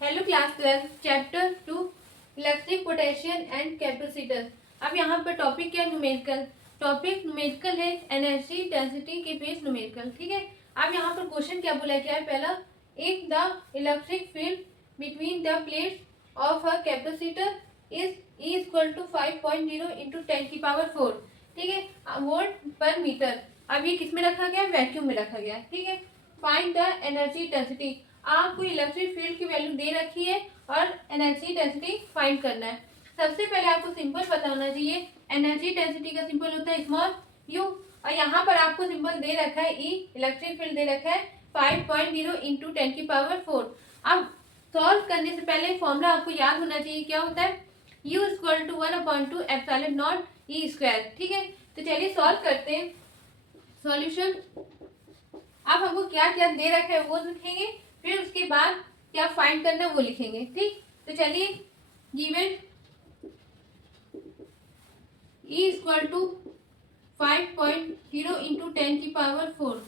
Hello class 12 chapter 2 electric potential and capacitor. अब यहाँ पर टॉपिक क्या है? न्यूमेरिकल। टॉपिक न्यूमेरिकल है, एनर्जी डेंसिटी के बेस न्यूमेरिकल। ठीक है। अब यहाँ पर क्वेश्चन क्या बोला गया है? पहला, if the electric field between the plates of a capacitor is E equal to 5.0 into 10⁴। ठीक है, वोल्ट पर मीटर। अब ये किस में रखा गया? वैक्यूम में रखा गया। ठीक है। Find the energy density. आपको इलेक्ट्रिक फील्ड की वैल्यू दे रखी है और एनर्जी डेंसिटी फाइंड करना है। सबसे पहले आपको सिंपल पता होना चाहिए। एनर्जी डेंसिटी का सिंपल होता है स्मॉल यू, और यहाँ पर आपको सिंबल दे रखा है ई, इलेक्ट्रिक फील्ड दे रखा है 5.0 इंटू 10⁴। अब सॉल्व करने से पहले फॉर्मूला आपको याद होना चाहिए। क्या होता है? U equal to 1/2 epsilon not E square. ठीक है, तो चलिए सॉल्व करते हैं। सॉल्यूशन, अब हमको क्या क्या दे रखा है वो लिखेंगे, फिर उसके बाद क्या फाइंड करना है वो लिखेंगे। ठीक, तो चलिए given E equal to 5.0 into 10⁴।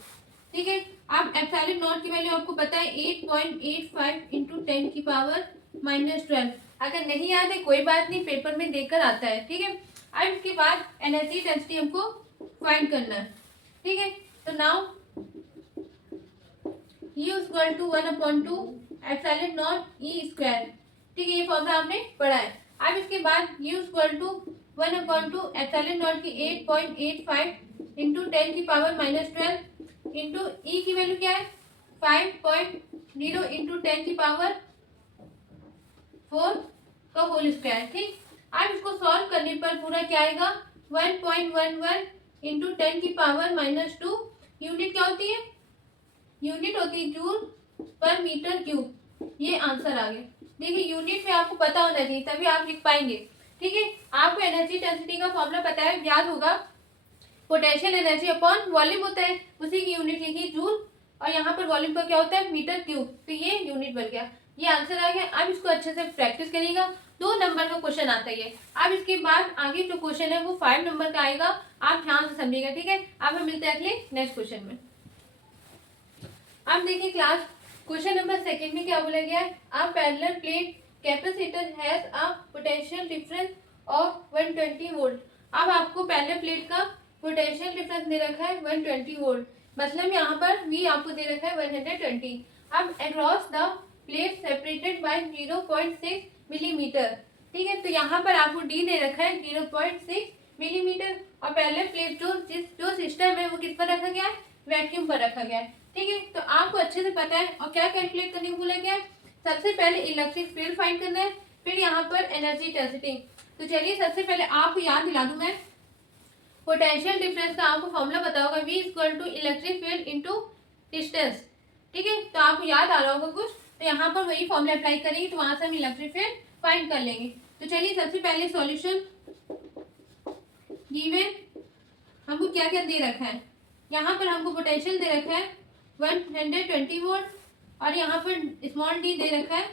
ठीक है। अब एप्सिलॉन नॉट की वैल्यू आपको पता है 8.85 इंटू 10⁻12। अगर नहीं याद है कोई बात नहीं, पेपर में देकर आता है। ठीक है। अब इसके बाद एनर्जी डेंसिटी हमको फाइंड करना है। ठीक है, तो now U equal to 1/2 epsilon not E square. ठीक है, ये फॉर्मूला आपने पढ़ा है। अब इसके बाद U equal to 1/2 epsilon naught की 8.85 इंटू 10⁻12 इंटू ई की वैल्यू क्या है? 5.0 इंटू 10⁴ का होल स्क्वायर। ठीक, अब इसको सॉल्व करने पर पूरा क्या आएगा? 1.11 इंटू 10⁻²। यूनिट क्या होती है? यूनिट होती है जूल पर मीटर क्यूब। ये आंसर आ गया। देखिए, यूनिट में आपको पता होना चाहिए तभी आप लिख पाएंगे। ठीक है, आपको एनर्जी डेंसिटी का फॉर्मूला पता है, याद होगा। पोटेंशियल एनर्जी अपॉन वॉल्यूम होता है, उसी की यूनिट लिखी जूल, और यहाँ पर वॉल्यूम का क्या होता है? Metre cube. तो ये यूनिट बन गया, ये आंसर आ गया। अब इसको अच्छे से प्रैक्टिस करिएगा, 2 नंबर का क्वेश्चन आता है ये। अब इसके बाद आगे जो क्वेश्चन है वो 5 नंबर का आएगा, आप ध्यान से समझिएगा। ठीक है, अब हम मिलते हैं अगले नेक्स्ट क्वेश्चन में। अब देखिए क्लास, क्वेश्चन नंबर 2 में क्या बोला गया है? अ parallel plate capacitor has a potential difference of 120 volt. अब आपको पैरेलल प्लेट का पोटेंशियल डिफरेंस दे रखा है 120 वोल्ट, मतलब यहाँ पर V आपको दे रखा है 120। अब across the plate separated by 0.6 millimetre. ठीक है, तो यहाँ पर आपको D दे रखा है 0.6 मिलीमीटर, और पैरेलल प्लेट जो सिस्टम है वो किस पर रखा गया है? वैक्यूम पर रखा गया है। ठीक है, तो आपको अच्छे से पता है। और क्या कैलकुलेट करने को बोला गया है? सबसे पहले इलेक्ट्रिक फील्ड फाइंड करना है, फिर यहाँ पर एनर्जी डेंसिटी। तो चलिए सबसे पहले आपको याद दिला दूं मैं, पोटेंशियल डिफरेंस का आपको फॉर्मूला पता होगा, V equal to electric field into distance. ठीक है, तो आपको याद आ रहा होगा कुछ, तो यहाँ पर वही फॉर्मूला अप्लाई करेंगे, तो वहां से हम इलेक्ट्रिक फील्ड फाइंड कर लेंगे। तो चलिए सबसे पहले सॉल्यूशन, गिवन हमको क्या क्या दे रखा है? यहाँ पर हमको पोटेंशियल दे रखा है 120 वोल्ट, और यहाँ पर स्मॉल d दे रखा है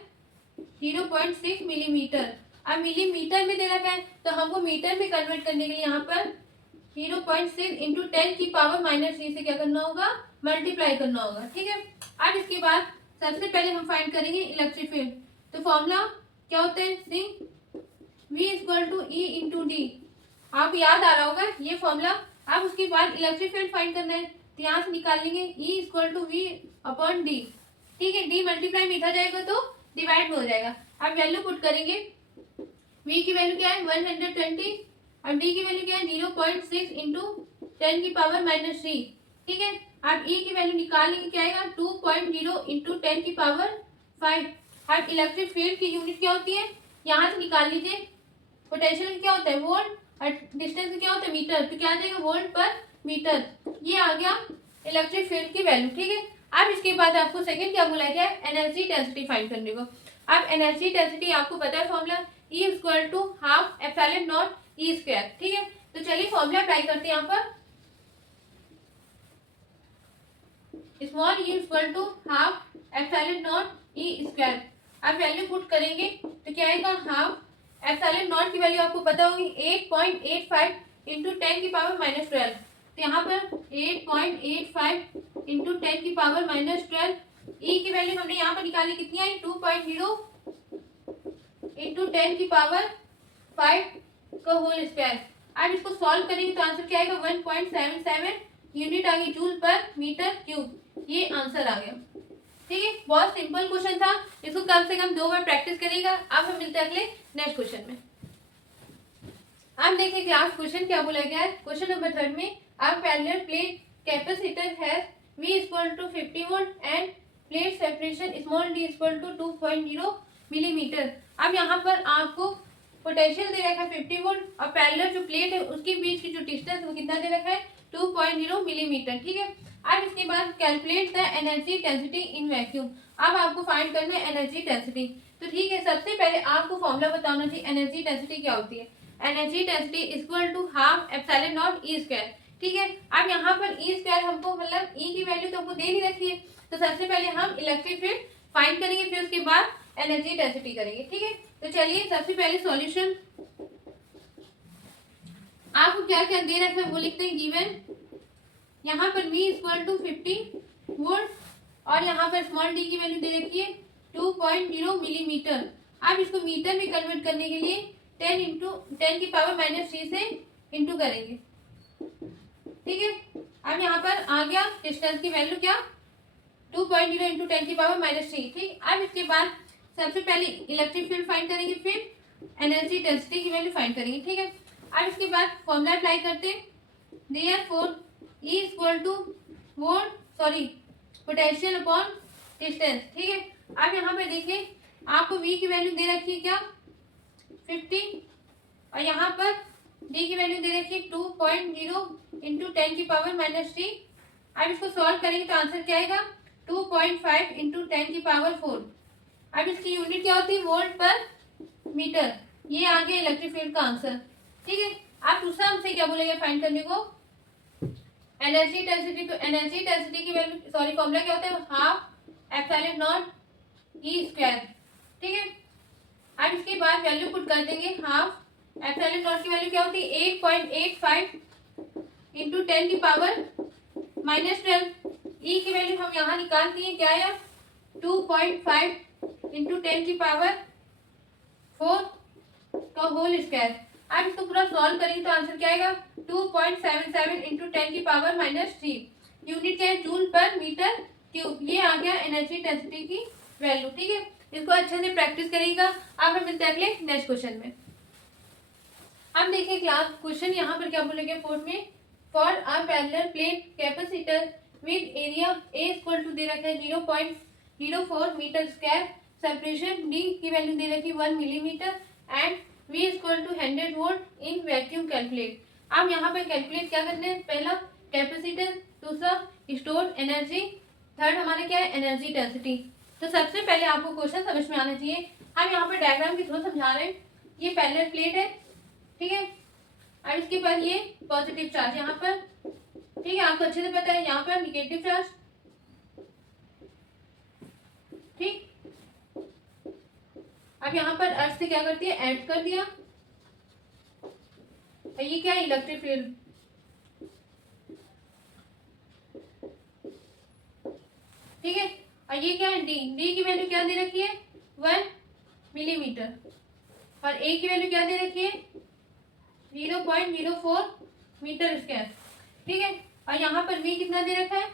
0.6 मिलीमीटर। अब मिलीमीटर में दे रखा है, तो हमको मीटर में कन्वर्ट करने के लिए यहाँ पर 0.6 इंटू 10⁻³ से क्या करना होगा? मल्टीप्लाई करना होगा। ठीक है, अब इसके बाद सबसे पहले हम फाइंड करेंगे इलेक्ट्रिक फील्ड। तो फॉर्मूला क्या होता है? Since V equal to E into D. आपको याद आ रहा होगा ये फॉर्मूला। अब उसके बाद इलेक्ट्रिक फील्ड फाइंड करना है, तो यहाँ से निकाल लेंगे E equal to V upon D. ठीक है, D मल्टीप्लाई में इधर जाएगा तो डिवाइड में हो जाएगा। अब वैल्यू पुट करेंगे, V की वैल्यू क्या है? 120, और D की वैल्यू क्या है? 0.6 इंटू 10⁻³ ठीक है, अब E की वैल्यू निकाल लेंगे, क्या आएगा? 2.0 इंटू 10⁵। अब इलेक्ट्रिक फील्ड की यूनिट क्या होती है? यहाँ से निकाल लीजिए। पोटेंशियल क्या होता है? वोल्ट, और डिस्टेंस क्या होता है? मीटर। तो क्या आ जाएगा? वोल्ट पर मीटर। ये आ गया इलेक्ट्रिक फील्ड की वैल्यू। ठीक है, अब इसके बाद आपको सेकंड क्या बोला गया? एनर्जी डेंसिटी फाइंड करने को। अब एनर्जी डेंसिटी आपको पता है फॉर्मूला, E equal to half epsilon not E square. ठीक है, तो चलिए फॉर्मूला अप्लाई करते हैं। यहाँ पर small u equal to half epsilon not E square. अब वैल्यू पुट करेंगे, तो क्या आएगा? हाफ एप्सिलॉन नॉट की वैल्यू आपको पता होगी 8.85 इंटू 10⁻12। तो यहाँ पर 8.85 इंटू 10⁻12। ई की वैल्यू हमने यहाँ पर निकाली, कितनी आई? 2.0 इंटू 10 की पावर 5 का होल स्क्वायर। अब इसको सॉल्व करेंगे तो आंसर क्या आएगा 1.77 यूनिट आ गई जूल पर मीटर क्यूब। ये आंसर आ गया। ठीक है, बहुत सिंपल क्वेश्चन था, इसको कम से कम 2 बार प्रैक्टिस करिएगा। अब हम मिलते हैं अगले नेक्स्ट क्वेश्चन में। अब देखिए क्लास क्वेश्चन क्या बोला गया है। क्वेश्चन नंबर 3 में अब parallel plate capacitor has V equal to 50 volt and plate separation small d equal to 2.0 millimetre. अब यहाँ पर आपको पोटेंशियल दे रखा है 50 वोल्ट और पैरेलल जो प्लेट है उसके बीच की जो डिस्टेंस वो कितना दे रखा है 2.0 मिलीमीटर। ठीक है, अब इसके बाद calculate the energy density in vacuum. अब आपको फाइंड करना है एनर्जी डेंसिटी। तो ठीक है, सबसे पहले आपको फॉर्मूला बताना चाहिए एनर्जी डेंसिटी क्या होती है। Energy density equal to half epsilon not E square. ठीक है, अब यहाँ पर ई स्क्वायर हमको मतलब ई की वैल्यू तो हमको दे नहीं रखी है, तो सबसे पहले हम इलेक्ट्रिक फील्ड फाइंड करेंगे, फिर उसके बाद एनर्जी डेंसिटी करेंगे। ठीक है, तो चलिए सबसे पहले सॉल्यूशन आपको क्या क्या दे रखा है वो लिखते हैं। गिवन यहाँ पर V इक्वल टू 50 वोल्ट और यहाँ पर स्मॉल d की वैल्यू दे रखी है 2.0 मिलीमीटर। अब इसको मीटर में कन्वर्ट करने के लिए 10 की पावर -3 से इंटू करेंगे। ठीक है, अब यहाँ पर आ गया डिस्टेंस की वैल्यू क्या 2.0 इंटू 10 की पावर -3। ठीक, अब इसके बाद सबसे पहले इलेक्ट्रिक फील्ड फाइंड करेंगे, फिर एनर्जी डेंसिटी की वैल्यू फाइंड करेंगे। ठीक है, अब इसके बाद फॉर्मूला अप्लाई करते हैं। Therefore E equal two volt potential upon distance. ठीक है, अब यहाँ पे देखिए आपको V की वैल्यू दे रखी है क्या 50 और यहाँ पर D की वैल्यू दे रखी है 2.0 इंटू 10 की पावर -3। अब इसको सॉल्व करेंगे तो आंसर क्या आएगा 2.5 इंटू 10 की पावर 4। अब इसकी यूनिट क्या होती है वोल्ट पर मीटर। ये आ गया इलेक्ट्रिक फील्ड का आंसर। ठीक है, आप दूसरा हमसे क्या बोलेंगे फाइंड करने को एनर्जी डेंसिटी। तो एनर्जी डेंसिटी की वैल्यू फॉर्मूला क्या होता है half epsilon not E square. ठीक है, अब इसके बाद वैल्यू पुट कर देंगे। हाफ एप्सिलॉन नॉट की वैल्यू क्या होती है 8.85 इंटू 10 की पावर -12। ई की वैल्यू हम यहाँ निकाल दिए, क्या है 2.5 इंटू 10 की पावर 4 का होल स्क्वायर। अब इसको पूरा सॉल्व करेंगे तो आंसर क्या आएगा 2.77 इंटू 10 की पावर -3। यूनिट क्या है जूल पर मीटर क्यूब। ये आ गया एनर्जी डेंसिटी की वैल्यू। ठीक है, इसको अच्छे से प्रैक्टिस करिएगा। अब हम मिलते हैं अगले नेक्स्ट क्वेश्चन में। अब देखिए क्लास क्वेश्चन यहाँ पर क्या बोलेंगे 4 में for a parallel plate capacitor with area A equal to दे रखा है 0.04 मीटर स्क्वायर, सेपरेशन डी की वैल्यू दे रखी 1 millimetre and V equal to 100 volt in vacuum calculate. अब यहाँ पर कैलकुलेट क्या करना है, पहला कैपेसिटर, दूसरा स्टोर एनर्जी, थर्ड हमारा क्या है एनर्जी डेंसिटी। तो सबसे पहले आपको क्वेश्चन समझ में आना चाहिए। हम यहाँ पर डायग्राम के थ्रू समझा रहे हैं। ये पैरेलल प्लेट है, ठीक है, और इसके बाद ये पॉजिटिव चार्ज यहाँ पर, ठीक है, आपको अच्छे से पता है यहाँ पर निगेटिव चार्ज। ठीक, अब यहाँ पर अर्थ से क्या करती है ऐड कर दिया। ये क्या है इलेक्ट्रिक फील्ड। ठीक है, और ये क्या है डी की वैल्यू क्या दे रखी है 1 मिलीमीटर और ए की वैल्यू क्या दे रखी है 0.04 मीटर स्क्वायर। ठीक है, और यहाँ पर V कितना दे रखा है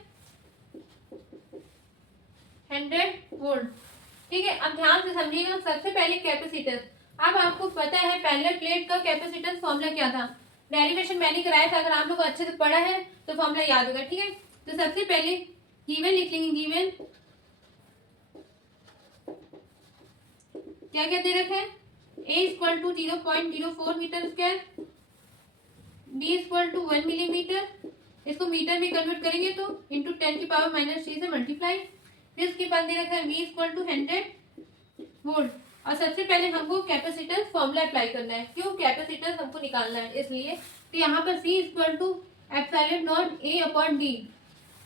100 वोल्ट। ठीक है, अब ध्यान से समझिएगा। सबसे पहले कैपेसिटर। अब आपको पता है पैरेलल प्लेट का कैपेसिटेंस फॉर्मूला क्या था, डेरिवेशन मैंने कराया था। अगर आप लोग अच्छे से पढ़ा है तो फॉर्मूला याद होगा। ठीक है, तो सबसे पहले गिवन लिख लेंगे। गिवन क्या क्या दे रखा है A equal to 0.04 metre square, D equal to 1 millimetre, इसको मीटर में कन्वर्ट करेंगे तो इंटू 10 की पावर -3 से मल्टीप्लाई। फिर उसके बाद दे रखा है V इक्वल टू 100 वोल्ट। और सबसे पहले हमको कैपेसिटर फॉर्मूला अप्लाई करना है। क्यों, कैपेसिटर हमको निकालना है इसलिए। तो यहाँ पर C equal to epsilon naught A upon D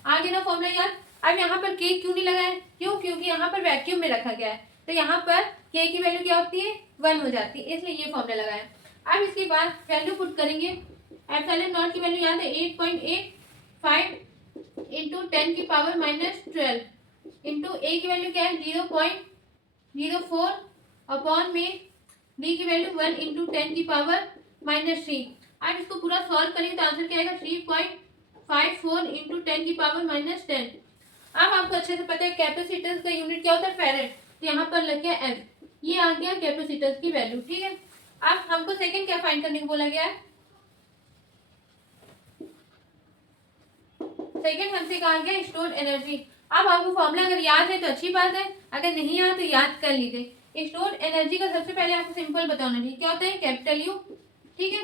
आ गया ना फॉर्मूला याद। अब यहाँ पर K क्यों नहीं लगाया, क्यों, क्योंकि यहाँ पर वैक्यूम में रखा गया है, तो यहाँ पर K की वैल्यू क्या होती है 1 हो जाती है, इसलिए ये फॉर्मूला लगाया। अब इसके बाद वैल्यू पुट करेंगे। एप्सिलॉन नॉट की वैल्यू याद है 8.85 इंटू 10 की पावर -12 इंटू A की वैल्यू क्या है 0.04 अपॉन में V की वैल्यू 1 इंटू 10 की पावर -3। अब इसको पूरा सॉल्व करेंगे तो आंसर क्या आएगा 3.54 इंटू 10 की पावर -10। अब आपको अच्छे से पता है कैपेसिटेंस का यूनिट क्या होता है फेरेड, तो यहाँ पर लग गया एफ, ये आ गया कैपेसिटेंस की वैल्यू। ठीक है, अब हमको सेकंड क्या फाइंड करने को बोला गया है, सेकंड हमसे कहा गया स्टोर्ड एनर्जी। अब आपको फॉर्मूला अगर याद है तो अच्छी बात है, अगर नहीं याद तो याद कर लीजिए। स्टोर्ड एनर्जी का सबसे पहले आपको सिंपल बताना चाहिए क्या होता है, कैपिटल यू। ठीक है,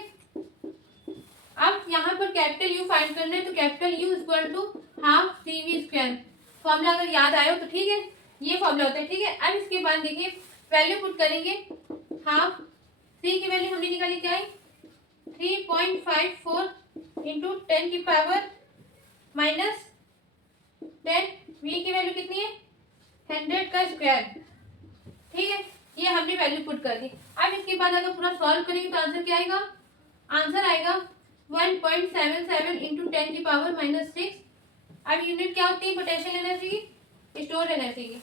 अब यहाँ पर कैपिटल यू फाइंड करना है तो capital U equal to half C V square. Formula अगर याद आया हो तो ठीक है, ये फॉर्मूला होता है। ठीक है, अब इसके बाद देखिए वैल्यू पुट करेंगे, हाफ सी की वैल्यू हमने निकाली क्या है 3.54 इंटू 10 की पावर -10, वी की वैल्यू कितनी है 100 का स्क्वायर। ठीक है, ये हमने वैल्यू पुट कर दी। अब इसके बाद अगर पूरा सॉल्व करेंगे तो आंसर क्या आएगा, आंसर आएगा 1.77 इंटू 10 की पावर -6। अब यूनिट क्या होती है पोटेंशियल एनर्जी की, स्टोर एनर्जी की,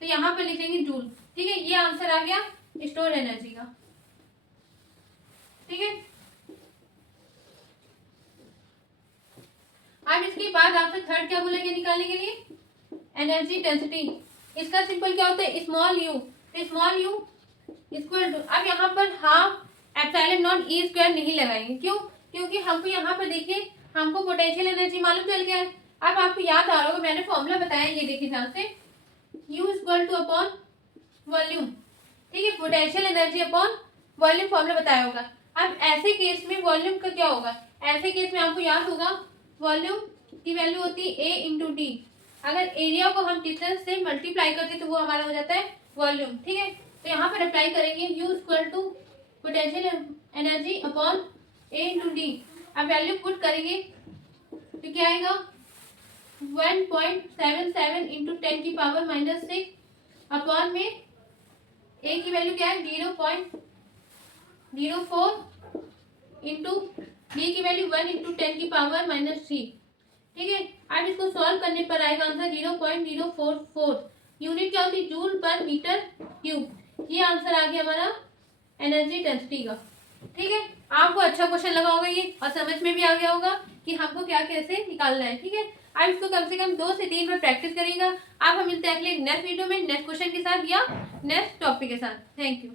तो यहाँ पर लिखेंगे जूल। ठीक है, ये आंसर आ गया स्टोर एनर्जी का। ठीक है, अब इसके बाद आपसे थर्ड क्या बोलेंगे निकालने के लिए, एनर्जी डेंसिटी। इसका सिंपल क्या होता है स्मॉल यू, तो स्मॉल यू इक्वल टू, अब यहाँ पर half epsilon not E square नहीं लगाएंगे, क्यों, क्योंकि हमको यहाँ पर देखिए हमको पोटेंशियल एनर्जी मालूम चल गया है। अब आपको याद आ रहा होगा मैंने फॉर्मूला बताया, ये देखिए ध्यान से, you equal two upon volume. ठीक है, potential energy upon volume formula बताया होगा। अब ऐसे केस में वॉल्यूम का क्या होगा, ऐसे केस में आपको याद होगा वॉल्यूम की वैल्यू होती है ए इंटू डी। अगर एरिया को हम डिस्टेंस से मल्टीप्लाई करते तो वो हमारा हो जाता है वॉल्यूम। ठीक है, तो यहाँ पर अप्लाई करेंगे U equal to potential energy upon A into D. अब वैल्यू पुट करेंगे तो क्या आएगा 1.77 इंटू 10 की पावर -6 अपॉन में ए की वैल्यू क्या है 0.04 इंटू डी की वैल्यू 1 इंटू 10 की पावर -3। ठीक है, अब इसको सॉल्व करने पर आएगा आंसर 0.044। यूनिट क्या होती है जूल पर मीटर क्यूब। ये आंसर आ गया हमारा एनर्जी डेंसिटी का। ठीक है, आपको अच्छा क्वेश्चन लगा होगा ये और समझ में भी आ गया होगा कि हमको क्या कैसे निकालना है। ठीक है, आप इसको कम से कम 2 से 3 बार प्रैक्टिस करिएगा। आप हम मिलते हैं अगले नेक्स्ट वीडियो में नेक्स्ट क्वेश्चन के साथ या नेक्स्ट टॉपिक के साथ। Thank you.